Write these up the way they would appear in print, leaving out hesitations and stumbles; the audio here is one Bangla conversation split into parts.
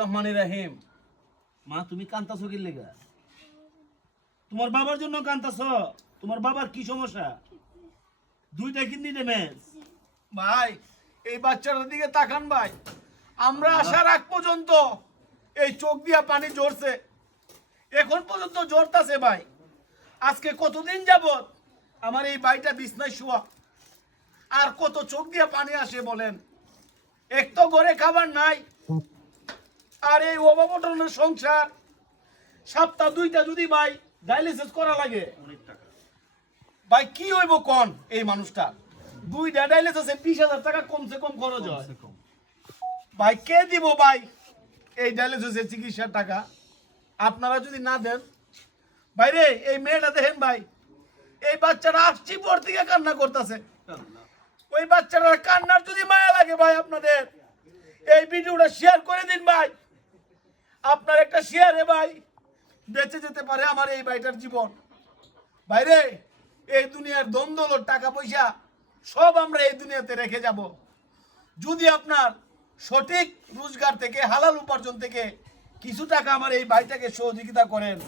রহমানির রহিম। মা তুমি কান্তাছো কি লেগা? তোমার বাবার জন্য কান্তাছো? তোমার বাবার কি সমস্যা? দুইটা কিডনি ড্যামেজ। ভাই এই বাচ্চাটার দিকে তাকান ভাই, আমরা আসার আগ পর্যন্ত এই চোখ দিয়া পানি ঝরছে, এখন পর্যন্ত ঝরতাছে ভাই। আজকে কতদিন যাবত আমার এই ভাইটা বিছনায় শোয়া, আর কত চোখ দিয়া পানি আসে বলেন। এক তো ঘরে খাবার নাই, আর এই অভাবটনের সংসার। সপ্তাহ দুইটা যদি ভাই ডায়ালিসিস করা লাগে, ভাই কি হইব কোন এই মানুষটা? দুইটা ডায়ালিসিসে 20,000 টাকা কমসে কম খরচ হয়। ভাই কে দিব ভাই এই ডায়ালিসিসের চিকিৎসার টাকা? আপনারা যদি না দেন, ভাইরে এই মেয়েটা দেখেন ভাই, এই বাচ্চাটা আসছি পর থেকে কান্না করতেছে। ওই বাচ্চাটার কান্নার যদি মায়া লাগে ভাই, আপনাদের এই ভিডিওটা শেয়ার করে দিন ভাই। আপনার একটা শেয়ারে ভাই বেঁচে যেতে পারে আমার এই ভাইটার জীবন। ভাইরে এই দুনিয়ার দ্বন্দ্ব, টাকা পয়সা সব আমরা এই দুনিয়াতে রেখে যাব। যদি আপনার সঠিক রোজগার থেকে, হালাল উপার্জন থেকে কিছু টাকা আমার এই ভাইটাকে সহযোগিতা করেন,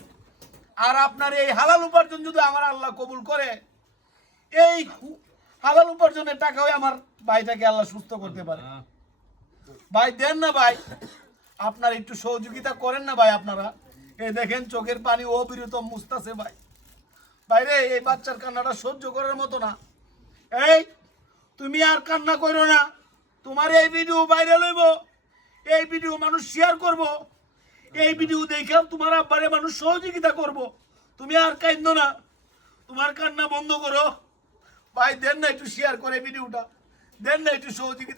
আর আপনার এই হালাল উপার্জন যদি আমার আল্লাহ কবুল করে, এই হালাল উপার্জনের টাকা হয়ে আমার ভাইটাকে আল্লাহ সুস্থ করতে পারে। ভাই দেন না ভাই, আপনার একটু সহযোগিতা করেন না ভাই। আপনারা এই দেখেন চোখের পানি অবিরত মুছতাছে ভাই। বাইরে এই বাচ্চার কান্নাটা সহ্য করার মতো না। এই তুমি আর কান্না করো না, তোমার এই ভিডিও ভাইরাল হইব, এই ভিডিও মানুষ শেয়ার করব, এই ভিডিও দেখে তোমার আব্বারে মানুষ সহযোগিতা করব। তুমি আর কাঁদো না, তোমার কান্না বন্ধ করো। ভাই দেন না একটু শেয়ার করে ভিডিওটা, দেন না একটু সহযোগিতা।